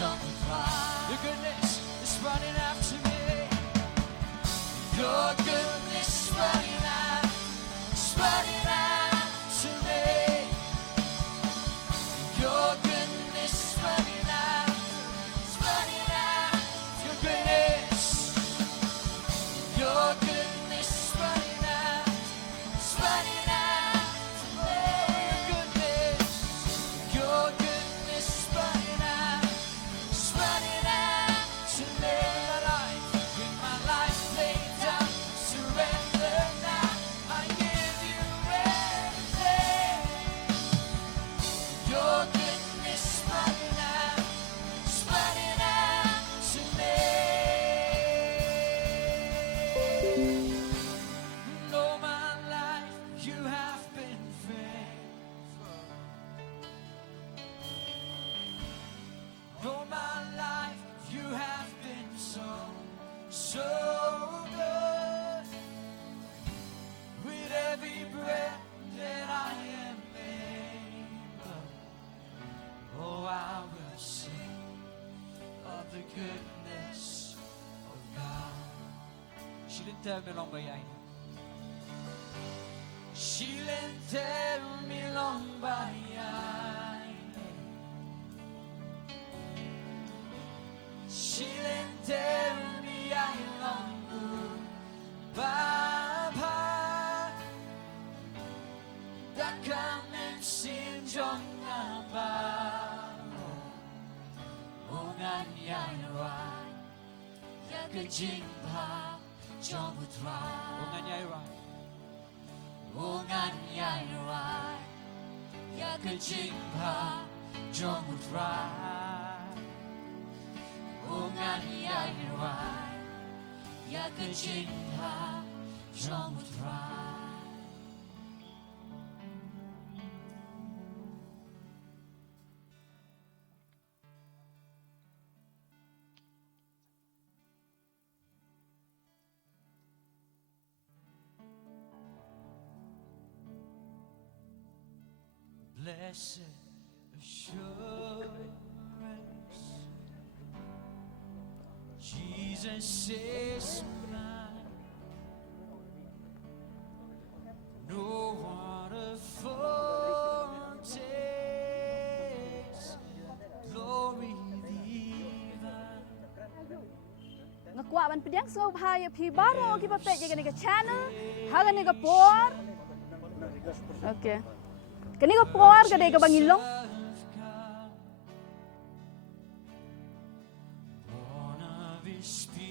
Jump and fly. Your goodness is running after me. Your goodness running after me. Your goodness running after your goodness. Your goodness running after me. Your goodness running after me. My life laid down, surrender now. I give you everything. Your goodness running after me. All my life you have been faithful. All my life you have been so good. With every breath that I am able, oh, I will sing of the goodness of God. Silentermelong bayay. Silentermelong bayay. Silentermelong Baba. Takkan sinjong ba? Ungan yairai. Yakajimba Jomutra. Ungan yairai. Ungan yairai. Yakajimba Jomutra. Ungan yairai. Yakajimba Jomutra. Blessed assurance, Jesus is mine. No water foretaste glory divine. Ngakwa ban pediang so bahaya pi baro ki pape jaga ni channel haga ni por. Okay. Kani ko por ka dai ka bangilong. Born of His Spirit.